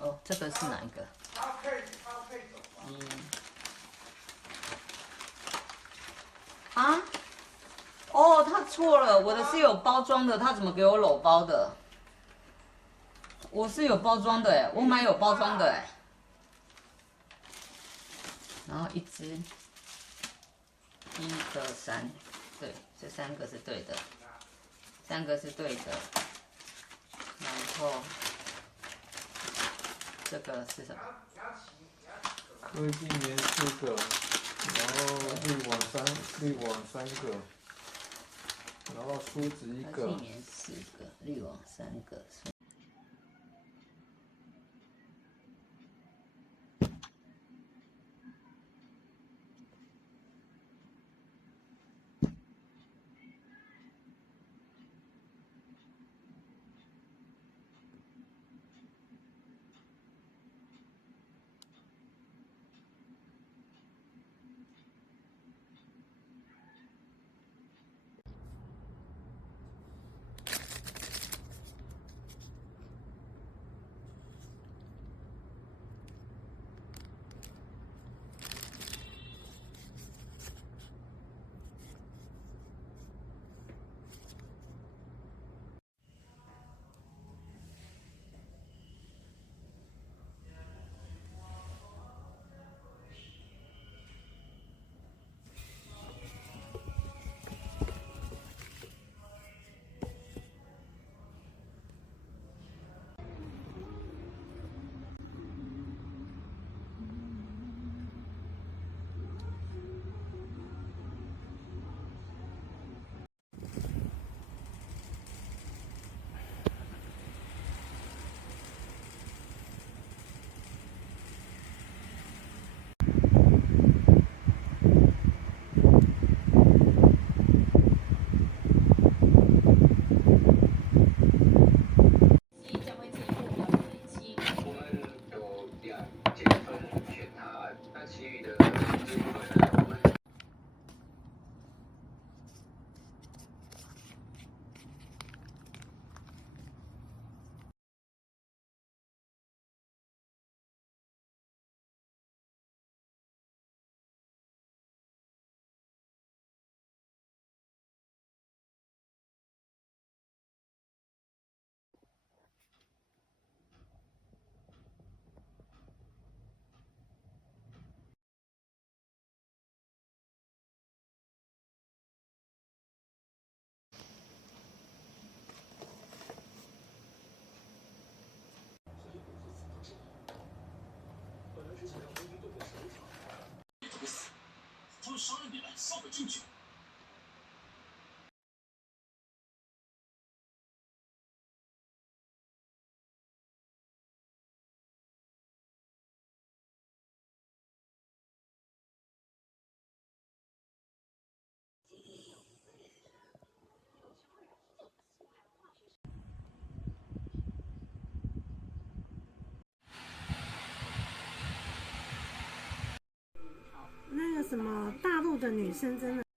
哦，这个是哪一个？啊？哦，他错了，我的是有包装的，他怎么给我裸包的？我是有包装的哎，我买有包装的哎。然后一支，1、2、3，对，这3个是对的，3个是对的。然后这个是什么？灰净棉4个，然后滤网3个，然后梳子1个。灰净棉4个，滤网3个。他们杀人别来，烧毁证据。那个什么，大陆的女生真的。